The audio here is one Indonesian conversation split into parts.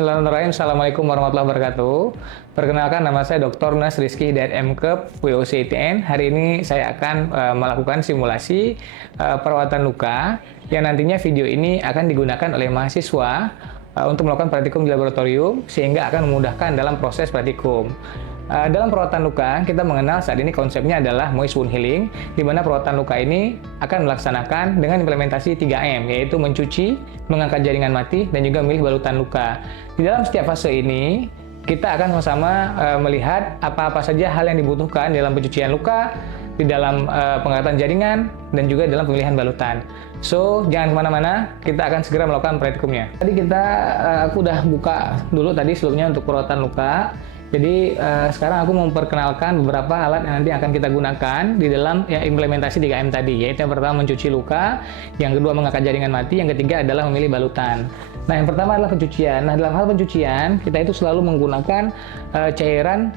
Bismillahirrahmanirrahim. Assalamualaikum warahmatullahi wabarakatuh. Perkenalkan, nama saya Dr. Nas Rizky dari MKEP WOCITN. Hari ini saya akan melakukan simulasi perawatan luka yang nantinya video ini akan digunakan oleh mahasiswa untuk melakukan praktikum di laboratorium sehingga akan memudahkan dalam proses praktikum. Dalam perawatan luka, kita mengenal saat ini konsepnya adalah moist wound healing, di mana perawatan luka ini akan melaksanakan dengan implementasi 3M, yaitu mencuci, mengangkat jaringan mati, dan juga memilih balutan luka. Di dalam setiap fase ini, kita akan sama-sama melihat apa-apa saja hal yang dibutuhkan dalam pencucian luka, di dalam pengangkatan jaringan, dan juga dalam pemilihan balutan. So, jangan kemana-mana, kita akan segera melakukan praktikumnya. Tadi aku udah buka dulu tadi sebelumnya untuk perawatan luka. Jadi sekarang aku memperkenalkan beberapa alat yang nanti akan kita gunakan di dalam implementasi 3M tadi, yaitu yang pertama mencuci luka, yang kedua mengangkat jaringan mati, yang ketiga adalah memilih balutan. Nah, yang pertama adalah pencucian. Nah, dalam hal pencucian, kita itu selalu menggunakan cairan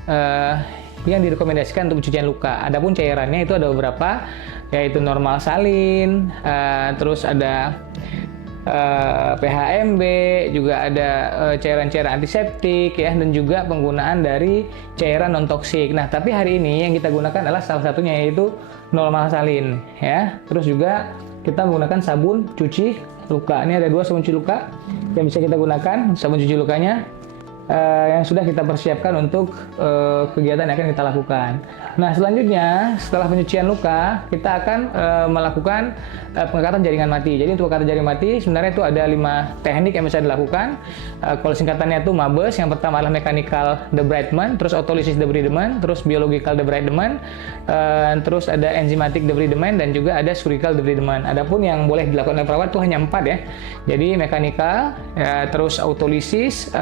yang direkomendasikan untuk pencucian luka. Adapun cairannya itu ada beberapa, yaitu normal salin, terus ada PHMB, juga ada cairan-cairan antiseptik ya, dan juga penggunaan dari cairan non toksik. Nah, tapi hari ini yang kita gunakan adalah salah satunya yaitu normal salin ya. Terus juga kita menggunakan sabun cuci luka. Ini ada 2 sabun cuci luka yang bisa kita gunakan. Sabun cuci lukanya yang sudah kita persiapkan untuk kegiatan yang akan kita lakukan. Nah, selanjutnya setelah pencucian luka, kita akan melakukan pengangkatan jaringan mati. Jadi untuk pengangkatan jaringan mati sebenarnya itu ada 5 teknik yang bisa dilakukan. Kalau singkatannya itu MABES, yang pertama adalah mechanical debridement, terus autolysis debridement, terus biological debridement, terus ada enzymatic debridement, dan juga ada surgical debridement. Adapun yang boleh dilakukan oleh perawat itu hanya 4 ya. Jadi mechanical, terus autolysis,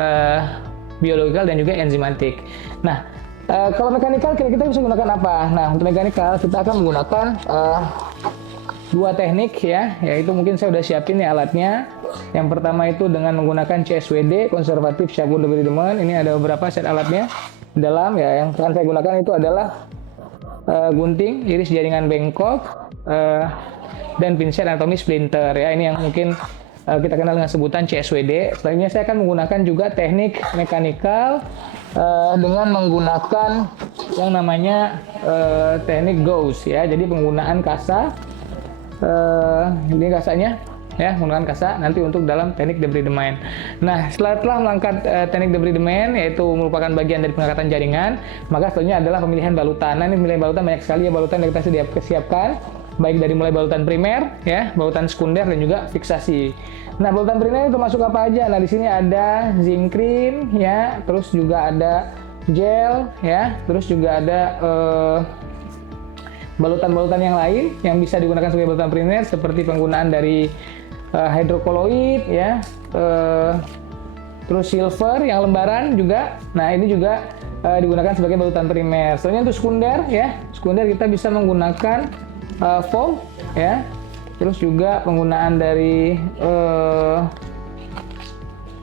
biological, dan juga enzymatic. Nah, kalau mechanical kita bisa gunakan apa? Nah, untuk mechanical kita akan menggunakan 2 teknik ya, yaitu mungkin saya udah siapin ya alatnya. Yang pertama itu dengan menggunakan CSWD, Conservative Sharp Wound Debridement. Ini ada beberapa set alatnya di dalam ya. Yang akan saya gunakan itu adalah gunting, iris jaringan bengkok, dan pinset anatomi splinter ya. Ini yang mungkin kita kenal dengan sebutan CSWD. Selanjutnya saya akan menggunakan juga teknik mechanical dengan menggunakan yang namanya teknik gauze ya. Jadi penggunaan kasa, ini kasanya ya, menggunakan kasa nanti untuk dalam teknik debridement. Nah, setelah mengangkat teknik debridement, yaitu merupakan bagian dari pengangkatan jaringan, maka selanjutnya adalah pemilihan balutan. Nah, ini pemilihan balutan banyak sekali ya, balutan yang kita siapkan, baik dari mulai balutan primer ya, balutan sekunder, dan juga fiksasi. Nah, balutan primer itu masuk apa aja? Nah, di sini ada zinc cream ya, terus juga ada gel ya, terus juga ada balutan-balutan yang lain yang bisa digunakan sebagai balutan primer, seperti penggunaan dari hydrocolloid ya, terus silver yang lembaran juga. Nah, ini juga digunakan sebagai balutan primer. Selanjutnya untuk sekunder ya, sekunder kita bisa menggunakan foam ya, terus juga penggunaan dari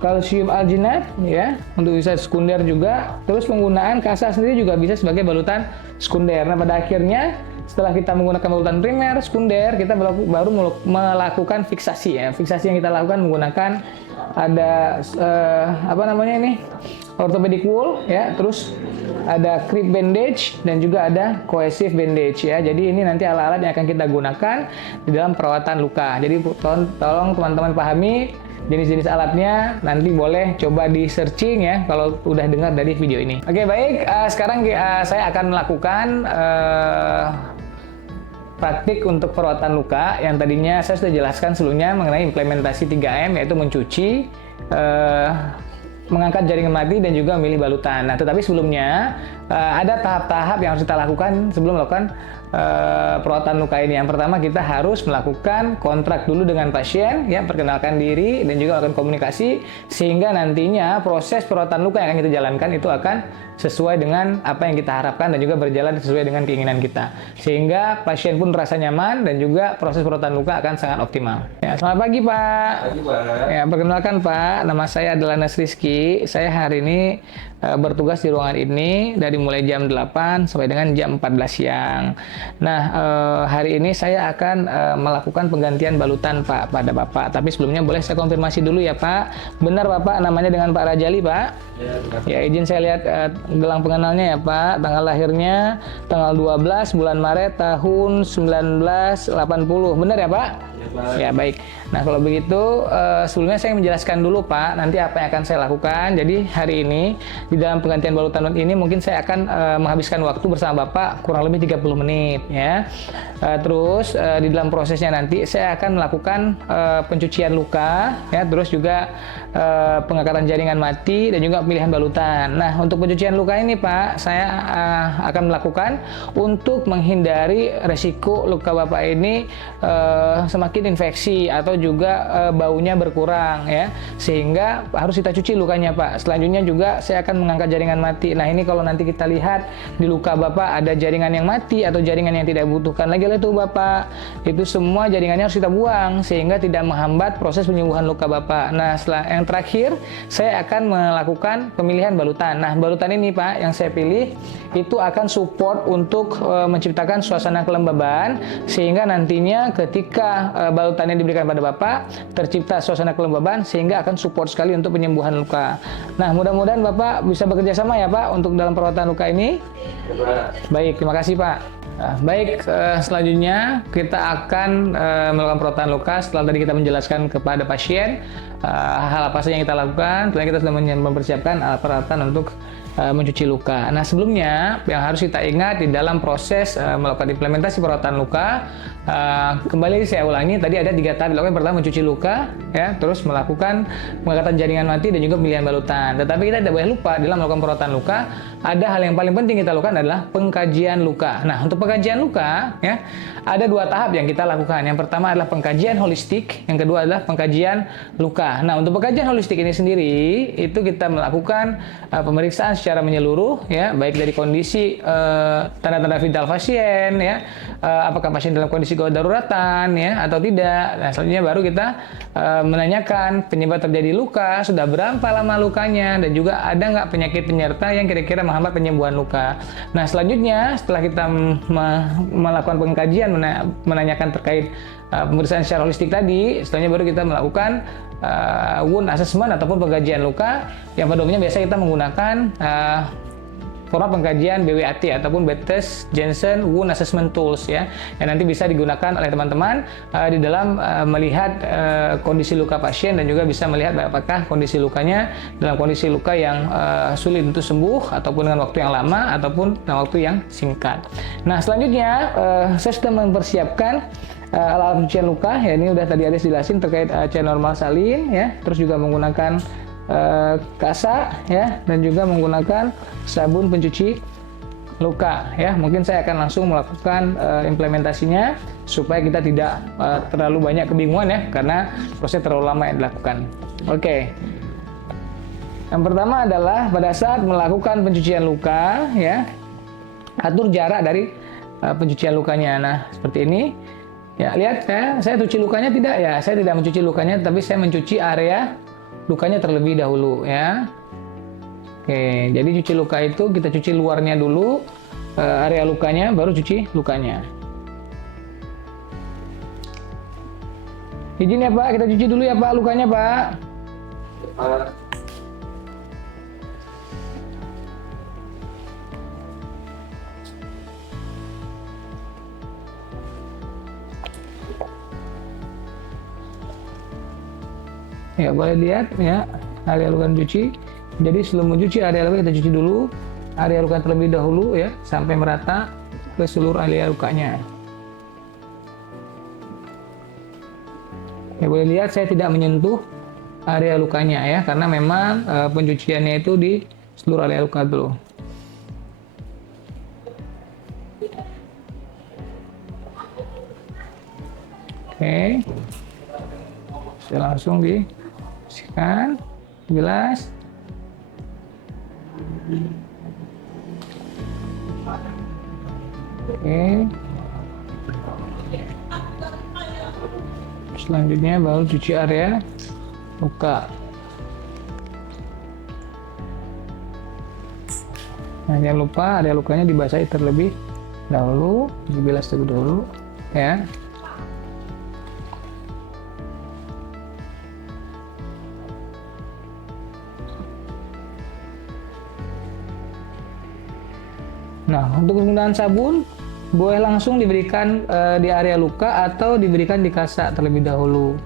kalsium alginate ya, untuk bisa sekunder juga. Terus penggunaan kasa sendiri juga bisa sebagai balutan sekunder. Nah, pada akhirnya setelah kita menggunakan balutan primer, sekunder, kita baru melakukan fiksasi ya. Fiksasi yang kita lakukan menggunakan ada apa namanya ini, orthopedic wool ya, terus ada crepe bandage, dan juga ada cohesive bandage ya. Jadi ini nanti alat-alat yang akan kita gunakan di dalam perawatan luka. Jadi tolong teman-teman pahami jenis-jenis alatnya, nanti boleh coba di searching ya kalau udah dengar dari video ini. Oke, baik, sekarang saya akan melakukan praktik untuk perawatan luka yang tadinya saya sudah jelaskan sebelumnya mengenai implementasi 3M, yaitu mencuci, mengangkat jaringan mati, dan juga memilih balutan. Nah, tetapi sebelumnya ada tahap-tahap yang harus kita lakukan sebelum melakukan perawatan luka ini. Yang pertama, kita harus melakukan kontrak dulu dengan pasien ya, perkenalkan diri, dan juga melakukan komunikasi, sehingga nantinya proses perawatan luka yang akan kita jalankan itu akan sesuai dengan apa yang kita harapkan dan juga berjalan sesuai dengan keinginan kita, sehingga pasien pun merasa nyaman dan juga proses perawatan luka akan sangat optimal. Ya, selamat pagi Pak. Pagi Pak. Ya, perkenalkan Pak, nama saya adalah Nas Rizky. Saya hari ini bertugas di ruangan ini dari mulai jam 8 sampai dengan jam 14 siang. Nah, hari ini saya akan melakukan penggantian balutan Pak pada Bapak. Tapi sebelumnya boleh saya konfirmasi dulu ya Pak. Benar Bapak namanya dengan Pak Rajali Pak? Ya, izin saya lihat gelang pengenalnya ya Pak. Tanggal lahirnya tanggal 12 bulan Maret tahun 1980. Benar ya Pak? Ya baik. Nah kalau begitu sebelumnya saya menjelaskan dulu Pak nanti apa yang akan saya lakukan. Jadi hari ini di dalam penggantian balutan ini mungkin saya akan menghabiskan waktu bersama Bapak kurang lebih 30 menit ya. Terus di dalam prosesnya nanti saya akan melakukan pencucian luka ya, terus juga pengangkatan jaringan mati dan juga pemilihan balutan. Nah untuk pencucian luka ini Pak saya akan melakukan untuk menghindari resiko luka Bapak ini semakin infeksi atau juga baunya berkurang ya, sehingga harus kita cuci lukanya Pak. Selanjutnya juga saya akan mengangkat jaringan mati. Nah ini kalau nanti kita lihat di luka Bapak ada jaringan yang mati atau jaringan yang tidak dibutuhkan lagi oleh tubuh Bapak, itu semua jaringannya harus kita buang sehingga tidak menghambat proses penyembuhan luka Bapak. Nah setelah yang terakhir saya akan melakukan pemilihan balutan. Nah balutan ini Pak yang saya pilih itu akan support untuk menciptakan suasana kelembaban sehingga nantinya ketika balutan yang diberikan pada Bapak tercipta suasana kelembaban sehingga akan support sekali untuk penyembuhan luka. Nah mudah-mudahan Bapak bisa bekerja sama ya Pak untuk dalam perawatan luka ini. Baik, terima kasih Pak. Baik, selanjutnya kita akan melakukan perawatan luka. Setelah tadi kita menjelaskan kepada pasien hal apa saja yang kita lakukan, tentunya kita sudah mempersiapkan peralatan untuk mencuci luka. Nah sebelumnya yang harus kita ingat di dalam proses melakukan implementasi perawatan luka, kembali saya ulangi tadi ada 3 tahap dilakukan. Pertama mencuci luka ya, terus melakukan pengangkatan jaringan mati dan juga pemilihan balutan. Tetapi kita tidak boleh lupa dalam melakukan perawatan luka ada hal yang paling penting kita lakukan adalah pengkajian luka. Nah untuk pengkajian luka ya ada 2 tahap yang kita lakukan. Yang pertama adalah pengkajian holistik, yang kedua adalah pengkajian luka. Nah untuk pengkajian holistik ini sendiri itu kita melakukan pemeriksaan secara menyeluruh ya, baik dari kondisi tanda-tanda vital pasien ya, apakah pasien dalam kondisi gawat daruratan ya atau tidak. Nah selanjutnya baru kita menanyakan penyebab terjadi luka, sudah berapa lama lukanya, dan juga ada nggak penyakit penyerta yang kira-kira menghambat penyembuhan luka. Nah selanjutnya setelah kita melakukan pengkajian menanyakan terkait pemeriksaan secara holistik tadi, setelahnya baru kita melakukan wound assessment ataupun pengkajian luka yang pada umumnya biasa kita menggunakan format pengkajian BWAT ataupun Bethesda Jensen Wound Assessment Tools ya, yang nanti bisa digunakan oleh teman-teman di dalam melihat kondisi luka pasien dan juga bisa melihat apakah kondisi lukanya dalam kondisi luka yang sulit untuk sembuh ataupun dengan waktu yang lama ataupun dengan waktu yang singkat. Nah selanjutnya saya sudah mempersiapkan alat pencucian luka ya, ini udah tadi ada dijelasin terkait cairan normal salin ya, terus juga menggunakan kasa ya, dan juga menggunakan sabun pencuci luka ya. Mungkin saya akan langsung melakukan implementasinya supaya kita tidak terlalu banyak kebingungan ya, karena proses terlalu lama yang dilakukan. Oke. Yang pertama adalah pada saat melakukan pencucian luka ya, atur jarak dari pencucian lukanya. Nah seperti ini ya, lihat ya, saya cuci lukanya tidak ya, saya tidak mencuci lukanya, tapi saya mencuci area lukanya terlebih dahulu ya. Oke, jadi cuci luka itu kita cuci luarnya dulu, area lukanya, baru cuci lukanya. Izin ya Pak, kita cuci dulu ya Pak lukanya Pak. Ya boleh lihat ya area luka cuci. Jadi sebelum mencuci area luka kita cuci dulu area luka terlebih dahulu ya, sampai merata ke seluruh area lukanya. Ya boleh lihat saya tidak menyentuh area lukanya ya, karena memang pencuciannya itu di seluruh area luka dulu. Oke, saya langsung dibersihkan gelas. Oke, selanjutnya baru cuci area luka. Nah jangan lupa area lukanya dibasahi terlebih dahulu, dibilas terlebih dahulu, ya. Nah, untuk penggunaan sabun boleh langsung diberikan di area luka atau diberikan di kasa terlebih dahulu.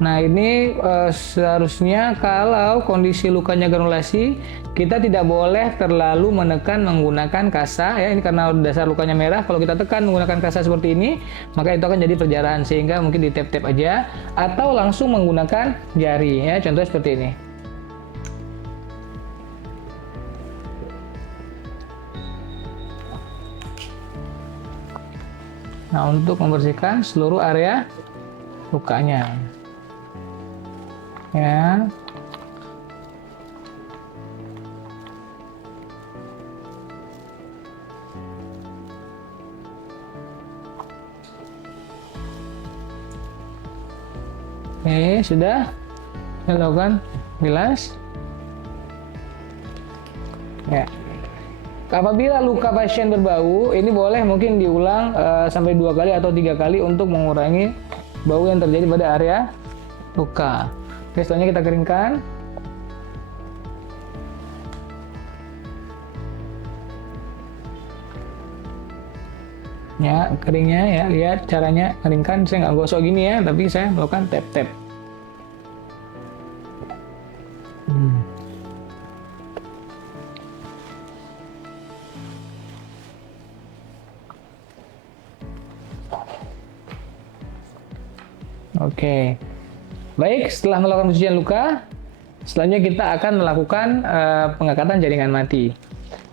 Nah, ini seharusnya kalau kondisi lukanya granulasi, kita tidak boleh terlalu menekan menggunakan kasa ya. Ini karena dasar lukanya merah, kalau kita tekan menggunakan kasa seperti ini, maka itu akan jadi perjarahan, sehingga mungkin di tap-tap aja atau langsung menggunakan jari ya. Contohnya seperti ini. Nah, untuk membersihkan seluruh area lukanya. Ya. Oke, sudah. Kita lakukan bilas. Ya. Apabila luka pasien berbau, ini boleh mungkin diulang sampai 2 kali atau 3 kali untuk mengurangi bau yang terjadi pada area luka. Oke, setelahnya kita keringkan. Ya, keringnya ya, lihat caranya keringkan. Saya nggak gosok gini ya, tapi saya melakukan tap-tap. Oke, baik. Setelah melakukan pencucian luka, selanjutnya kita akan melakukan pengangkatan jaringan mati.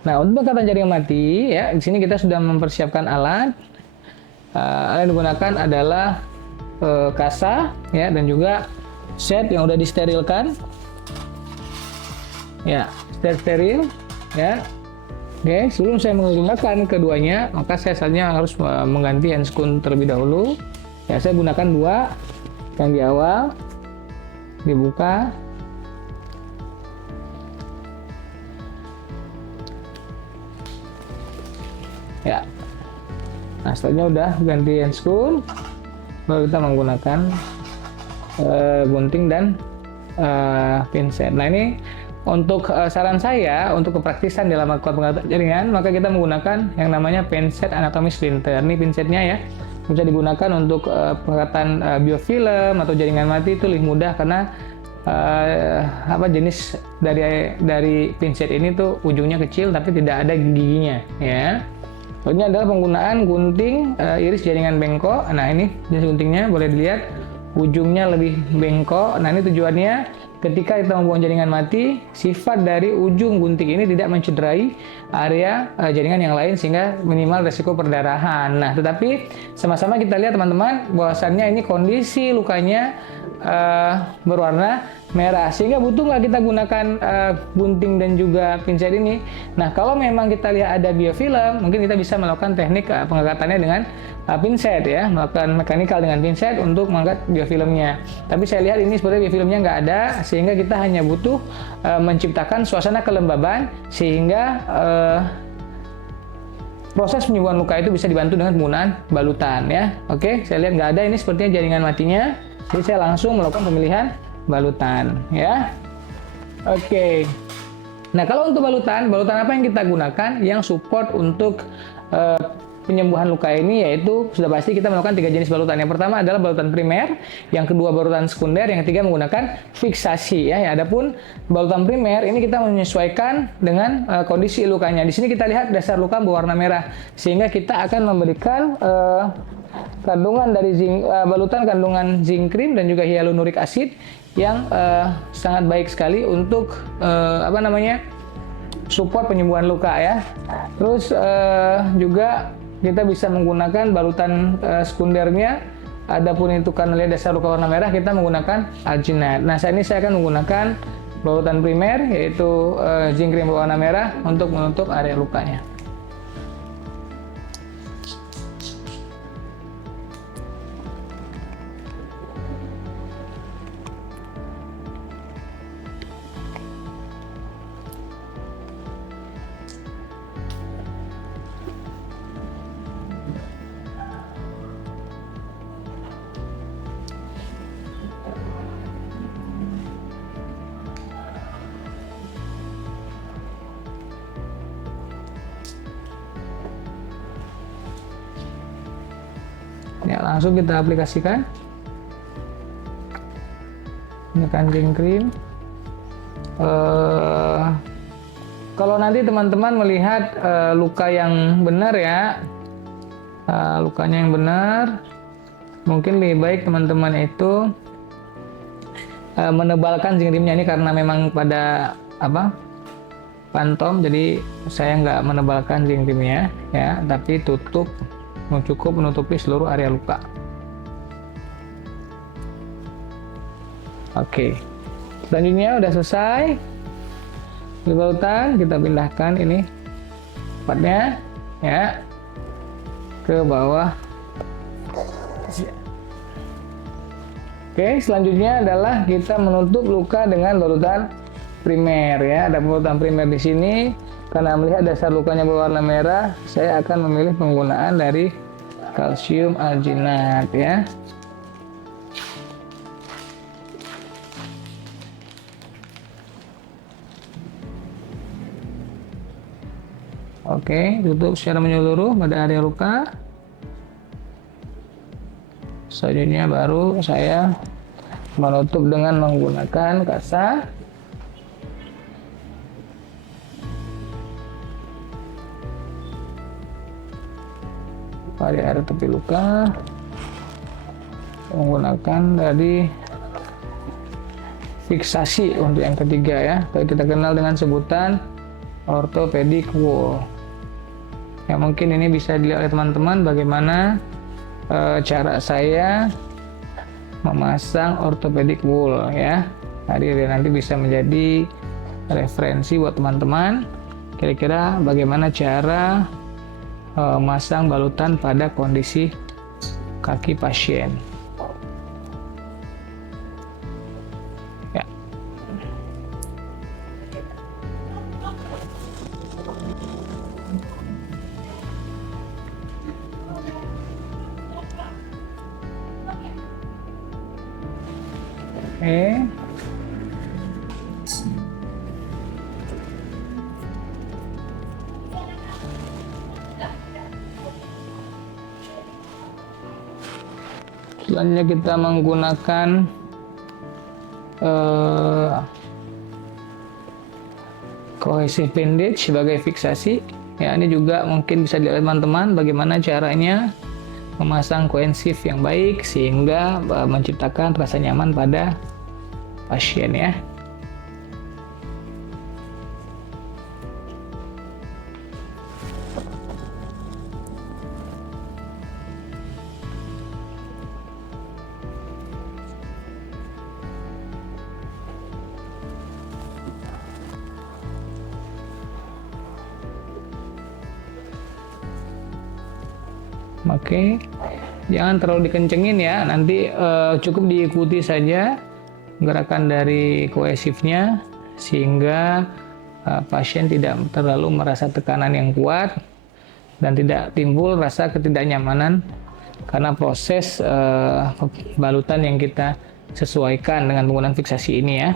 Nah, untuk pengangkatan jaringan mati, ya, di sini kita sudah mempersiapkan alat. Alat yang digunakan adalah kasa, ya, dan juga set yang sudah disterilkan, ya, steril, ya. Oke, sebelum saya menggunakan keduanya, maka saya selanjutnya harus mengganti handscoon terlebih dahulu. Ya, saya gunakan 2. Yang di awal dibuka, ya. Nah, setelahnya udah ganti handscoon, baru kita menggunakan gunting dan pinset. Nah, ini untuk saran saya untuk kepraktisan dalam melakukan pengangkatan jaringan, maka kita menggunakan yang namanya pinset anatomi splinter. Ini pinsetnya ya, bisa digunakan untuk pengangkatan biofilm atau jaringan mati. Itu lebih mudah karena jenis dari pinset ini tuh ujungnya kecil tapi tidak ada giginya ya. Ini adalah penggunaan gunting iris jaringan bengkok. Nah, ini jenis guntingnya boleh dilihat ujungnya lebih bengkok. Nah, ini tujuannya ketika kita membuang jaringan mati, sifat dari ujung gunting ini tidak mencederai area jaringan yang lain sehingga minimal resiko perdarahan. Nah, tetapi sama-sama kita lihat teman-teman bahwasannya ini kondisi lukanya berwarna merah, sehingga butuh nggak kita gunakan gunting dan juga pinset ini. Nah, kalau memang kita lihat ada biofilm, mungkin kita bisa melakukan teknik pengangkatannya dengan pinset ya, melakukan mekanikal dengan pinset untuk mengangkat biofilmnya. Tapi saya lihat ini sebenarnya biofilmnya nggak ada, sehingga kita hanya butuh menciptakan suasana kelembaban sehingga proses penyembuhan luka itu bisa dibantu dengan penggunaan balutan ya. Oke, saya lihat nggak ada, ini sepertinya jaringan matinya, jadi saya langsung melakukan pemilihan balutan ya. Oke. Nah, kalau untuk balutan apa yang kita gunakan yang support untuk penyembuhan luka ini, yaitu sudah pasti kita melakukan 3 jenis balutan. Yang pertama adalah balutan primer, yang kedua balutan sekunder, yang ketiga menggunakan fiksasi ya. Adapun balutan primer ini kita menyesuaikan dengan kondisi lukanya. Di sini kita lihat dasar luka berwarna merah, sehingga kita akan memberikan kandungan dari balutan kandungan zinc cream dan juga hyaluronik acid yang sangat baik sekali untuk support penyembuhan luka ya. Terus juga kita bisa menggunakan balutan sekundernya. Adapun itu karena lihat dasar luka warna merah, kita menggunakan alginate. Nah, saat ini saya akan menggunakan balutan primer, yaitu zinc cream berwarna merah untuk menutup area lukanya. Ya, langsung kita aplikasikan. Ini kancing krim. Kalau nanti teman-teman melihat luka yang benar ya, lukanya yang benar, mungkin lebih baik teman-teman itu menebalkan zinc rimnya. Ini karena memang pada pantom, jadi saya nggak menebalkan zinc rimnya ya, tapi cukup menutupi seluruh area luka. Oke, selanjutnya udah selesai balutan, kita pindahkan ini tempatnya ya ke bawah. Oke, selanjutnya adalah kita menutup luka dengan balutan primer ya. Ada balutan primer di sini. Karena melihat dasar lukanya berwarna merah, saya akan memilih penggunaan dari kalsium alginat ya. Oke, tutup secara menyeluruh pada area luka. Selanjutnya baru saya menutup dengan menggunakan kasa. Pada area tepi luka menggunakan dari fiksasi untuk yang ketiga ya, atau kita kenal dengan sebutan orthopedic wool. Ya, mungkin ini bisa dilihat oleh teman-teman bagaimana cara saya memasang orthopedic wool ya. Jadi nanti bisa menjadi referensi buat teman-teman kira-kira bagaimana cara masang balutan pada kondisi kaki pasien. Ya. Oke. Selanjutnya kita menggunakan cohesive bandage sebagai fiksasi. Ya, ini juga mungkin bisa dilihat teman-teman bagaimana caranya memasang cohesive yang baik sehingga menciptakan rasa nyaman pada pasien ya. Oke, jangan terlalu dikencengin ya, nanti cukup diikuti saja gerakan dari kohesifnya sehingga pasien tidak terlalu merasa tekanan yang kuat dan tidak timbul rasa ketidaknyamanan karena proses balutan yang kita sesuaikan dengan penggunaan fiksasi ini ya.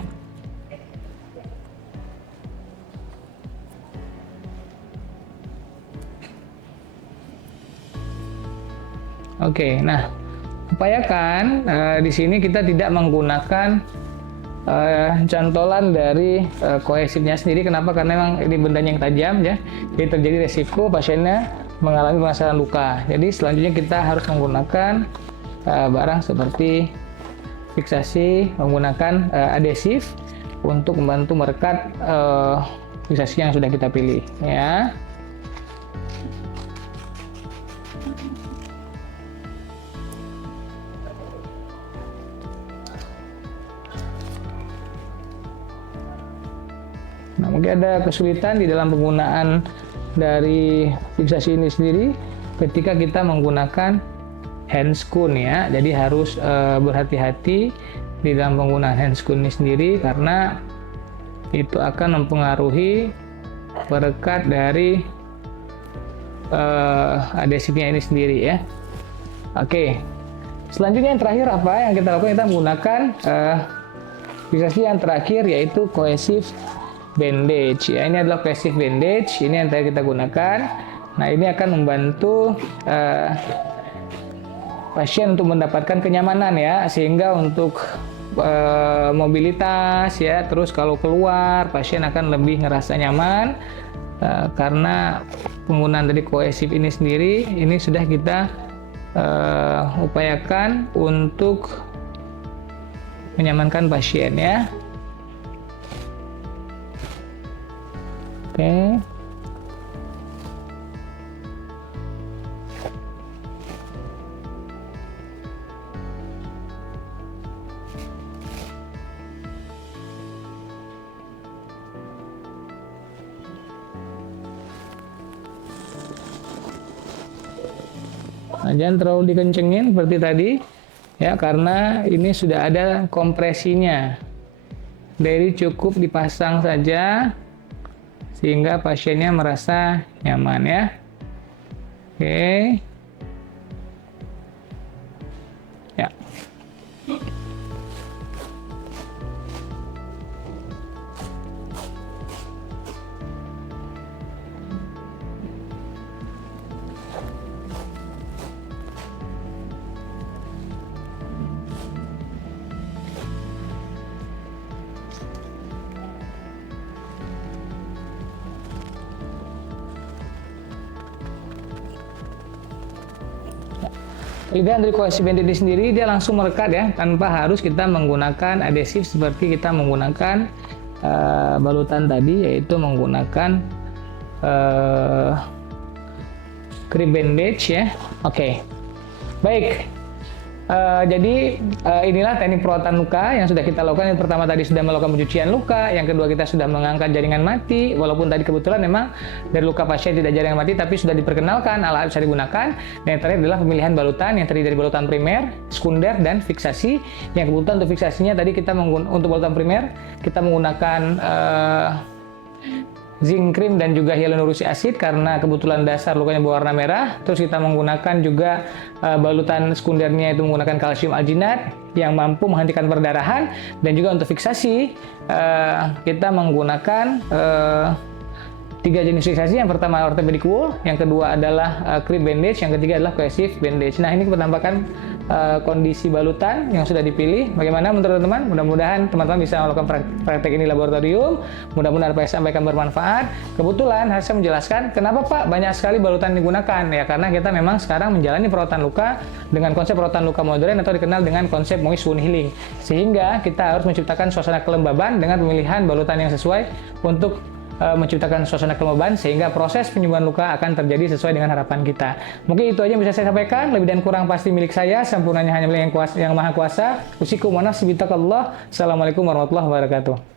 Oke, nah upayakan di sini kita tidak menggunakan cantolan dari kohesifnya sendiri. Kenapa? Karena memang ini bendanya yang tajam ya, jadi terjadi resiko pasiennya mengalami permasalahan luka. Jadi selanjutnya kita harus menggunakan barang seperti fiksasi, menggunakan adhesif untuk membantu merekat fiksasi yang sudah kita pilih ya. Nah, mungkin ada kesulitan di dalam penggunaan dari fiksasi ini sendiri ketika kita menggunakan handscoon ya. Jadi harus berhati-hati di dalam penggunaan handscoon ini sendiri karena itu akan mempengaruhi perekat dari adhesifnya ini sendiri ya. Oke, selanjutnya yang terakhir apa yang kita lakukan? Kita menggunakan fiksasi yang terakhir yaitu cohesive bandage ya. Ini adalah cohesive bandage, ini yang tadi kita gunakan. Nah, ini akan membantu pasien untuk mendapatkan kenyamanan ya, sehingga untuk mobilitas ya, terus kalau keluar pasien akan lebih ngerasa nyaman karena penggunaan dari koesif ini sendiri ini sudah kita upayakan untuk menyamankan pasien ya. Oke. Nah, jangan terlalu dikencengin seperti tadi ya, karena ini sudah ada kompresinya. Jadi cukup dipasang saja sehingga pasiennya merasa nyaman ya. Oke. Ya. Kemudian dari koesif bandit sendiri dia langsung merekat ya, tanpa harus kita menggunakan adhesif seperti kita menggunakan balutan tadi, yaitu menggunakan grip bandage ya. Oke. Baik. Jadi inilah teknik perawatan luka yang sudah kita lakukan. Yang pertama tadi sudah melakukan pencucian luka, yang kedua kita sudah mengangkat jaringan mati, walaupun tadi kebetulan memang dari luka pasien tidak jaringan mati, tapi sudah diperkenalkan alat bisa digunakan. Dan yang terakhir adalah pemilihan balutan yang terdiri dari balutan primer, sekunder, dan fiksasi. Yang kebetulan untuk fiksasinya tadi kita untuk balutan primer kita menggunakan zinc cream dan juga hyaluronik acid karena kebetulan dasar lukanya berwarna merah. Terus kita menggunakan juga balutan sekundernya itu menggunakan kalsium alginat yang mampu menghentikan perdarahan. Dan juga untuk fiksasi kita menggunakan 3 jenis fiksasi. Yang pertama orthopedic wool, yang kedua adalah cream bandage, yang ketiga adalah cohesive bandage. Nah, ini penampakan kondisi balutan yang sudah dipilih. Bagaimana menurut teman-teman? Mudah-mudahan teman-teman bisa melakukan praktek ini di laboratorium. Mudah-mudahan apa yang saya sampaikan bermanfaat. Kebetulan saya menjelaskan kenapa Pak banyak sekali balutan digunakan ya, karena kita memang sekarang menjalani perawatan luka dengan konsep perawatan luka modern atau dikenal dengan konsep moist wound healing. Sehingga kita harus menciptakan suasana kelembaban dengan pemilihan balutan yang sesuai untuk menciptakan suasana kelembaban sehingga proses penyembuhan luka akan terjadi sesuai dengan harapan kita. Mungkin itu aja yang bisa saya sampaikan. Lebih dan kurang pasti milik saya. Sempurnanya hanya milik yang Maha Kuasa. Usikum wa nafsi bittaqallah. Assalamualaikum warahmatullahi wabarakatuh.